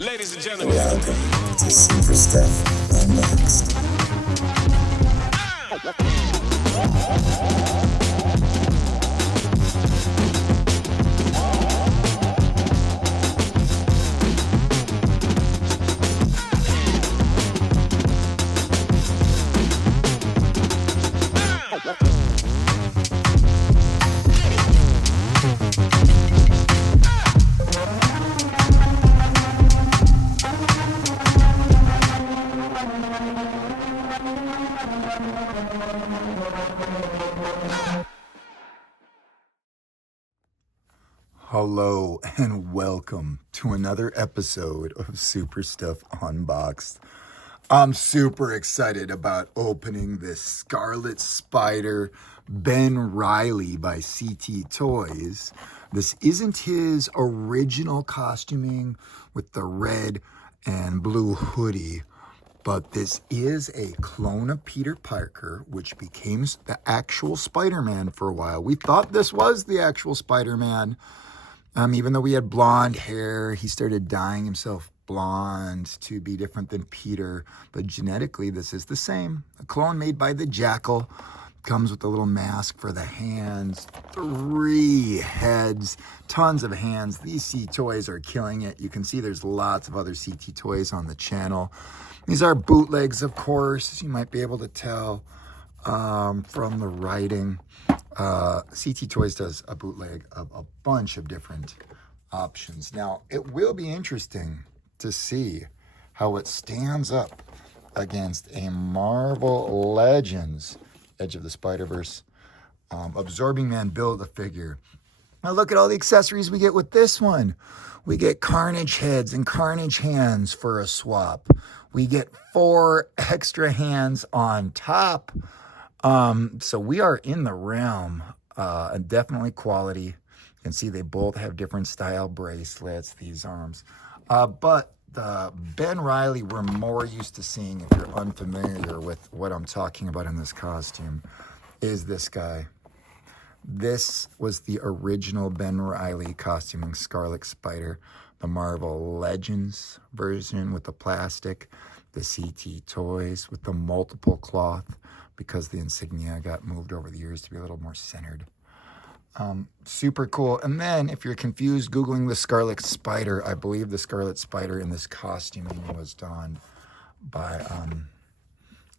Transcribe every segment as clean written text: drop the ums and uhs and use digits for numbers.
Ladies and gentlemen, Welcome to Super Stuff Unboxed. Hello and welcome to another episode of Super Stuff Unboxed. I'm super excited about opening this Scarlet Spider Ben Reilly by CT Toys. This isn't his original costuming with the red and blue hoodie, but this is a clone of Peter Parker, which became the actual Spider-Man for a while. We thought this was the actual Spider-Man. Even though he had blonde hair, he started dyeing himself blonde to be different than Peter. But genetically, this is the same. A clone made by the Jackal. Comes with a little mask for the hands. 3 heads. Tons of hands. These CT Toys are killing it. You can see there's lots of other CT Toys on the channel. These are bootlegs, of course. You might be able to tell from the writing. CT Toys does a bootleg of a bunch of different options. Now, it will be interesting to see how it stands up against a Marvel Legends Edge of the Spider-Verse Absorbing Man Build-A-Figure. Now, look at all the accessories we get with this one. We get Carnage heads and Carnage hands for a swap. We get 4 extra hands on top. So we are in the realm, and definitely quality. You can see they both have different style bracelets, these arms. But the Ben Reilly we're more used to seeing, if you're unfamiliar with what I'm talking about in this costume, is this guy. This was the original Ben Reilly costuming Scarlet Spider, the Marvel Legends version with the plastic, the CT Toys with the multiple cloth, because the insignia got moved over the years to be a little more centered. Super cool. And then if you're confused Googling the Scarlet Spider, I believe the Scarlet Spider in this costuming was donned by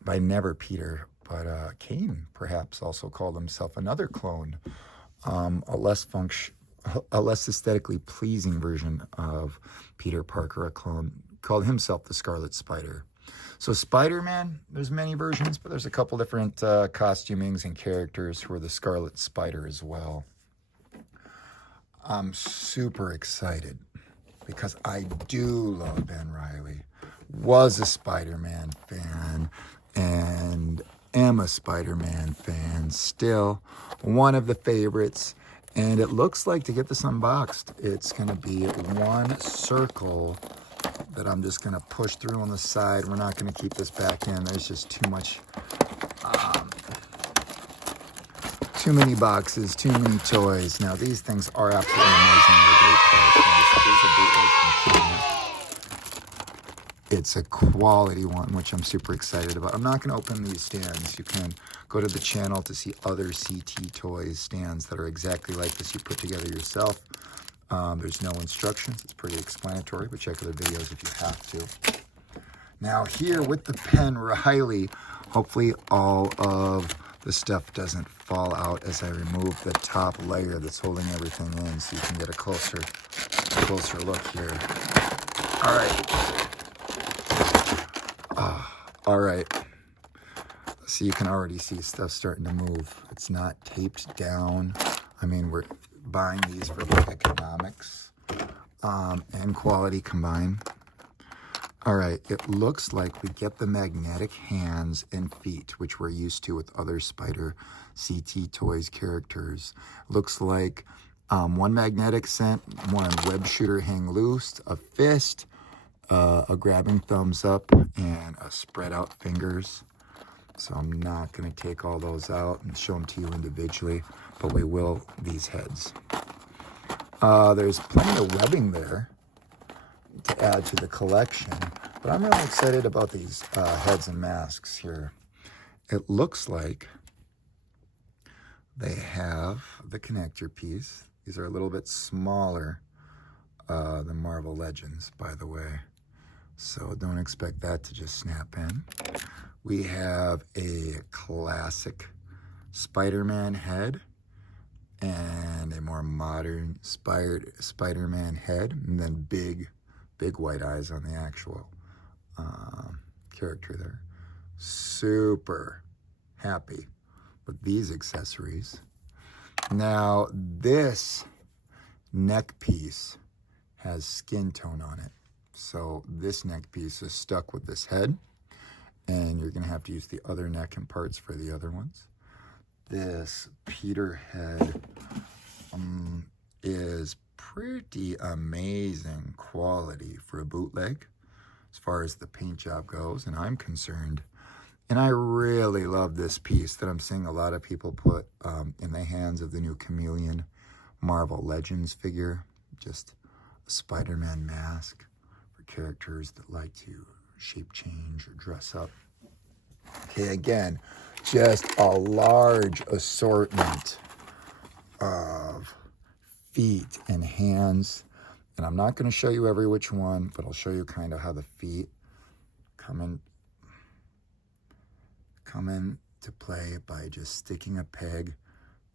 never Peter, but Kane perhaps also called himself another clone, a less aesthetically pleasing version of Peter Parker, a clone, called himself the Scarlet Spider. So Spider-Man, there's many versions, but there's a couple different costumings and characters who are the Scarlet Spider as well. I'm super excited because I do love Ben Reilly, was a Spider-Man fan, and am a Spider-Man fan still, one of the favorites. And it looks like, to get this unboxed, it's going to be one circle that I'm just going to push through on the side. We're not going to keep this back in. There's just too many boxes, too many toys. Now, these things are absolutely amazing. They're great price. This is a bootleg from China. It's a quality one, which I'm super excited about. I'm not going to open these stands. You can go to the channel to see other CT Toys stands that are exactly like this you put together yourself. There's no instructions. It's pretty explanatory, but check other videos if you have to. Now here with the Ben Reilly, hopefully all of the stuff doesn't fall out as I remove the top layer that's holding everything in, so you can get a closer look here. All right. So you can already see stuff starting to move. It's not taped down. I mean, we're buying these for both economics and quality combined. All right, it looks like we get the magnetic hands and feet, which we're used to with other Spider CT Toys characters. Looks like one magnetic scent, one web shooter hang loose, a fist, a grabbing thumbs up, and a spread out fingers. So I'm not going to take all those out and show them to you individually, but we will these heads. There's plenty of webbing there. to add to the collection. But I'm really excited about these heads and masks here. It looks like they have the connector piece. These are a little bit smaller than Marvel Legends, by the way. So don't expect that to just snap in. We have a classic Spider-Man head and a more modern Spider-Man head, and then big white eyes on the actual character there. Super happy with these accessories. Now, this neck piece has skin tone on it. So this neck piece is stuck with this head, and you're going to have to use the other neck and parts for the other ones. This Peter head is pretty amazing quality for a bootleg as far as the paint job goes, and I'm concerned. And I really love this piece that I'm seeing a lot of people put in the hands of the new Chameleon Marvel Legends figure. Just a Spider-Man mask for characters that like to shape change or dress up. Okay, again, just a large assortment of feet and hands. And I'm not going to show you every which one, but I'll show you kind of how the feet come into play by just sticking a peg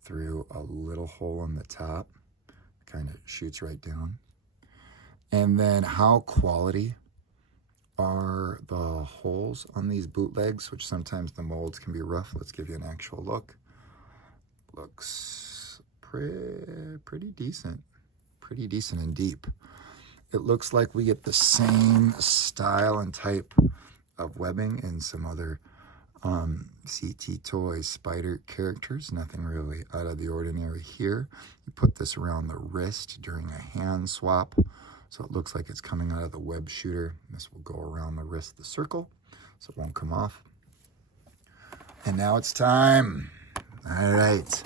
through a little hole in the top. Kind of shoots right down. And then how quality are the holes on these bootlegs, which sometimes the molds can be rough. Let's give you an actual look. Looks pretty decent and deep. It looks like we get the same style and type of webbing in some other CT Toys Spider characters. Nothing really out of the ordinary here. You put this around the wrist during a hand swap, so it looks like it's coming out of the web shooter. This will go around the wrist, the circle, so it won't come off. And now it's time. All right.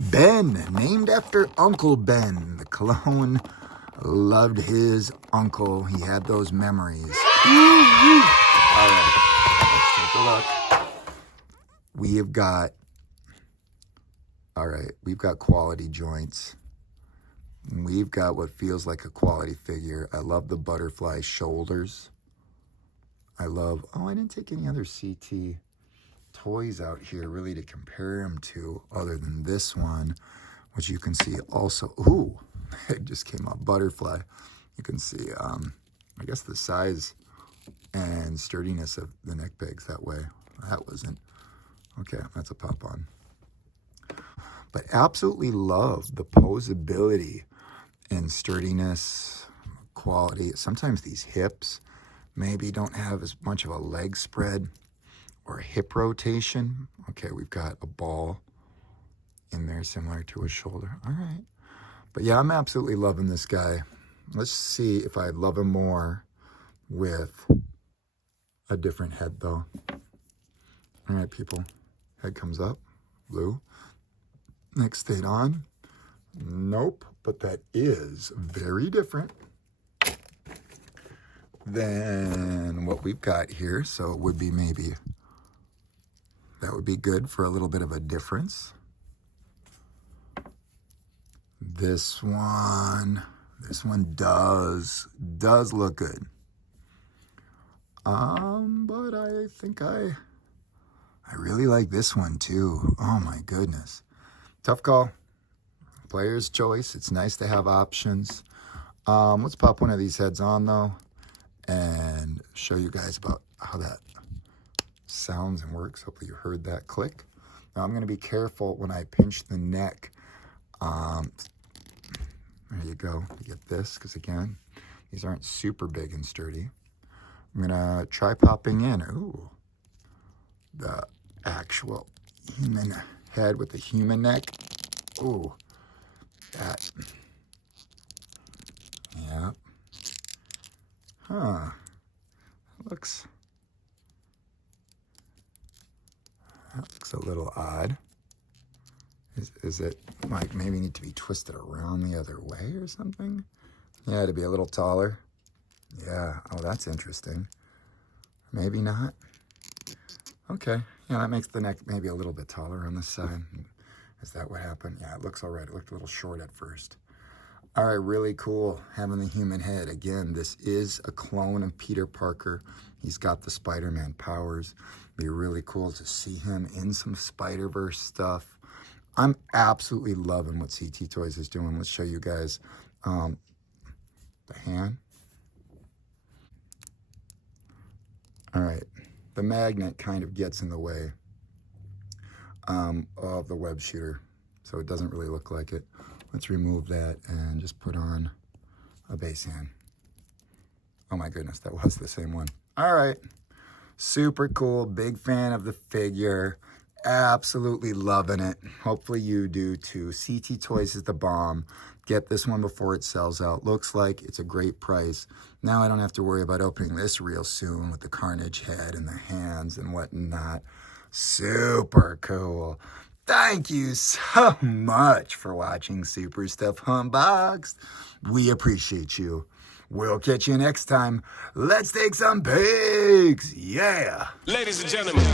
Ben, named after Uncle Ben. The clone loved his uncle. He had those memories. All right. Let's take a look. We've got quality joints. We've got what feels like a quality figure. I love the butterfly shoulders. I didn't take any other CT toys out here really to compare them to other than this one, which you can see also. Ooh, it just came up, butterfly. You can see, I guess the size and sturdiness of the neck pegs that way. That wasn't. Okay, that's a pop-on. But absolutely love the posability and sturdiness, quality. Sometimes these hips maybe don't have as much of a leg spread or hip rotation. Okay, we've got a ball in there similar to a shoulder. All right. But yeah, I'm absolutely loving this guy. Let's see if I love him more with a different head, though. All right, people. Head comes up. Blue. Next stayed on. Nope. But that is very different than what we've got here. So it would be maybe... that would be good for a little bit of a difference. This one does look good. But I think I really like this one too. Oh my goodness. Tough call. Player's choice. It's nice to have options. Let's pop one of these heads on though and show you guys about how that sounds and works. Hopefully you heard that click. Now I'm going to be careful when I pinch the neck. There you go. You get this because again, these aren't super big and sturdy. I'm going to try popping in. Ooh, the actual human head with the human neck. Ooh, that. Yeah. Huh. That looks a little odd. Is it like maybe need to be twisted around the other way or something? Yeah, to be a little taller. Yeah, oh, that's interesting. Maybe not. Okay, yeah, that makes the neck maybe a little bit taller on this side. Is that what happened? Yeah, it looks all right. It looked a little short at first. All right, really cool having the human head. Again, this is a clone of Peter Parker. He's got the Spider-Man powers. It'd be really cool to see him in some Spider-Verse stuff. I'm absolutely loving what CT Toys is doing. Let's show you guys the hand. All right, the magnet kind of gets in the way of the web shooter, so it doesn't really look like it. Let's remove that and just put on a base hand. Oh my goodness, that was the same one. All right, super cool, big fan of the figure. Absolutely loving it. Hopefully you do too. CT Toys is the bomb. Get this one before it sells out. Looks like it's a great price. Now I don't have to worry about opening this real soon with the Carnage head and the hands and whatnot. Super cool. Thank you so much for watching Super Stuff Unboxed. We appreciate you. We'll catch you next time. Let's take some pics. Yeah. Ladies and gentlemen.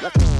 Let's go.